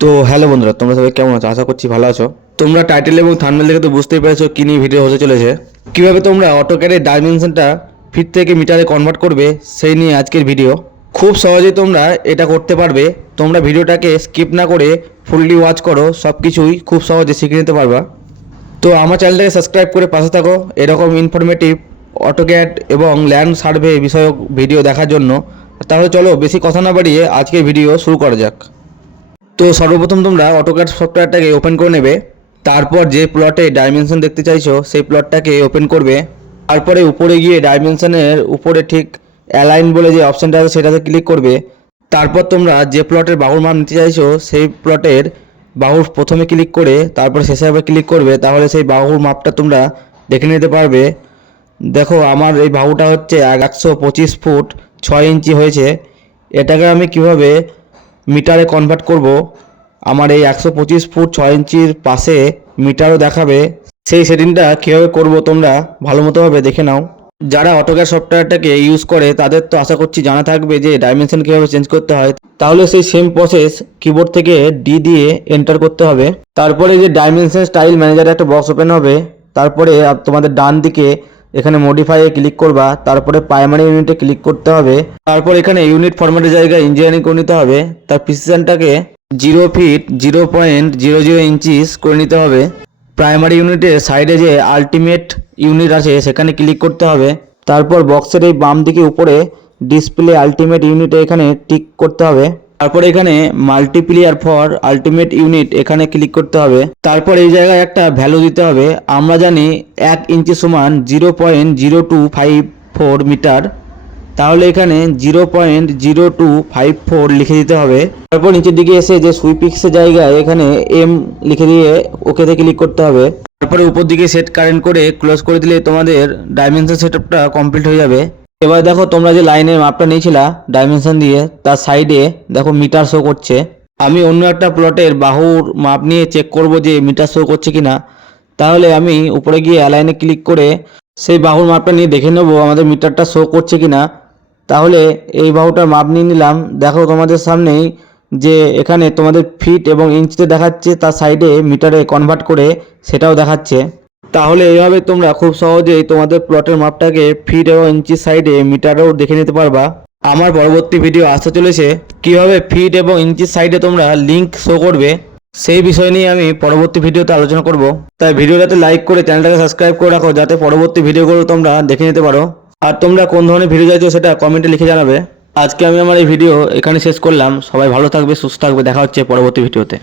তো হ্যালো বন্ধুরা, তোমরা সবাই কেমন আছো? আশা করছি ভালো আছো। তোমরা টাইটেল এবং থাম্বনেল দেখে তো বুঝতেই পেরেছো কি নিয়ে ভিডিও হতে চলেছে। কিভাবে তোমরা অটোক্যাডের ডাইমেনশনটা ফিট থেকে মিটারে কনভার্ট করবে সেই নিয়ে আজকের ভিডিও। খুব সহজেই তোমরা এটা করতে পারবে। তোমরা ভিডিওটাকে স্কিপ না করে ফুললি ওয়াচ করো, সব কিছুই খুব সহজে শিখে নিতে পারবা। তো আমার চ্যানেলটাকে সাবস্ক্রাইব করে পাশে থাকো এরকম ইনফরমেটিভ অটোক্যাড এবং ল্যান্ড সার্ভে বিষয়ক ভিডিও দেখার জন্য। তাহলে চলো বেশি কথা না বাড়িয়ে আজকের ভিডিও শুরু করা যাক। তো সর্বপ্রথম তোমরা অটোক্যাড সফটওয়্যারটাকে ওপেন করে নেবে। তারপর যে প্লটে ডাইমেনশন দেখতে চাইছো সেই প্লটটাকে ওপেন করবে। তারপরে উপরে গিয়ে ডাইমেনশনের উপরে ঠিক অ্যালাইন বলে যে অপশানটা আছে সেটাতে ক্লিক করবে। তারপর তোমরা যে প্লটের বাহুর মান নিতে চাইছো সেই প্লটের বাহুর প্রথমে ক্লিক করে তারপর শেষে আবার ক্লিক করবে। তাহলে সেই বাহুর মাপটা তোমরা দেখে নিতে পারবে। দেখো আমার এই বাহুটা হচ্ছে 125 ফুট 6 ইঞ্চি হয়েছে। এটাকে আমি কিভাবে মিটারে কনভার্ট করব, আমার এই 125 ফুট 6 ইঞ্চির পাশে মিটারও দেখাবে। সেই সেটিংটা কীভাবে করব তোমরা ভালো মতোভাবে দেখে নাও। যারা অটোক্যাড সফটওয়্যারটাকে ইউজ করে তাদের তো আশা করছি জানা থাকবে যে ডাইমেনশন কীভাবে চেঞ্জ করতে হয়। তাহলে সেই সেম প্রসেস কিবোর্ড থেকে ডি দিয়ে এন্টার করতে হবে। তারপরে যে ডাইমেনশন স্টাইল ম্যানেজারে একটা বক্স ওপেন হবে। তারপরে তোমাদের ডান দিকে এখানে মডিফাইয়ে ক্লিক করবা। তারপরে প্রাইমারি ইউনিটে ক্লিক করতে হবে। তারপর এখানে ইউনিট ফরম্যাটের জায়গায় ইঞ্জিনিয়ারিং করে নিতে হবে। তার প্রিসিশনটাকে 0 ফিট 0.00 ইঞ্চিস করে নিতে হবে। প্রাইমারি ইউনিটের সাইডে যে আলটিমেট ইউনিট আছে সেখানে ক্লিক করতে হবে। তারপর বক্সের এই বাম দিকে উপরে ডিসপ্লে আলটিমেট ইউনিটে এখানে টিক করতে হবে। তারপর এখানে মাল্টিপ্লিয়ার ফর আলটিমেট ইউনিট এখানে ক্লিক করতে হবে। তারপর এই জায়গায় একটা ভ্যালু দিতে হবে। আমরা জানি 1 ইঞ্চি সমান 0.0254 মিটার। তাহলে এখানে 0.0254 লিখে দিতে হবে। তারপর নিচের দিকে এসে যে সুইপিক্সের জায়গায় এখানে এম লিখে দিয়ে ওকেতে ক্লিক করতে হবে। তারপরে উপর দিকে সেট কারেন্ট করে ক্লোজ করে দিলে তোমাদের ডাইমেনশন সেটআপটা কমপ্লিট হয়ে যাবে। এবার দেখো তোমরা যে লাইনের মাপটা নিয়েছিলা ডাইমেনশন দিয়ে তার সাইডে দেখো মিটার শো করছে। আমি অন্য একটা প্লটের বাহুর মাপ নিয়ে চেক করব যে মিটার শো করছে কিনা। তাহলে আমি উপরে গিয়ে অ্যালাইনে ক্লিক করে সেই বাহুর মাপটা নিয়ে দেখে নেবো আমাদের মিটারটা শো করছে কিনা। তাহলে এই বাহুটার মাপ নিয়ে নিলাম। দেখো তোমাদের সামনেই যে এখানে তোমাদের ফিট এবং ইঞ্চিতে দেখাচ্ছে, তার সাইডে মিটারে কনভার্ট করে সেটাও দেখাচ্ছে। তাহলে এইভাবে তোমরা খুব সহজেই তোমাদের প্লটের মাপটাকে ফিট এবং ইঞ্চির সাইডে মিটারেও দেখে নিতে পারবা। আমার পরবর্তী ভিডিও আসতে চলেছে কিভাবে ফিট এবং ইঞ্চির সাইডে তোমরা লিঙ্ক শো করবে, সেই বিষয় নিয়ে আমি পরবর্তী ভিডিওতে আলোচনা করব। তাই ভিডিওটাতে লাইক করে চ্যানেলটাকে সাবস্ক্রাইব করে রাখো যাতে পরবর্তী ভিডিওগুলো তোমরা দেখে নিতে পারো। আর তোমরা কোন ধরনের ভিডিও চাইছো সেটা কমেন্টে লিখে জানাবে। আজকে আমি আমার এই ভিডিও এখানে শেষ করলাম। সবাই ভালো থাকবে, সুস্থ থাকবে। দেখা হচ্ছে পরবর্তী ভিডিওতে।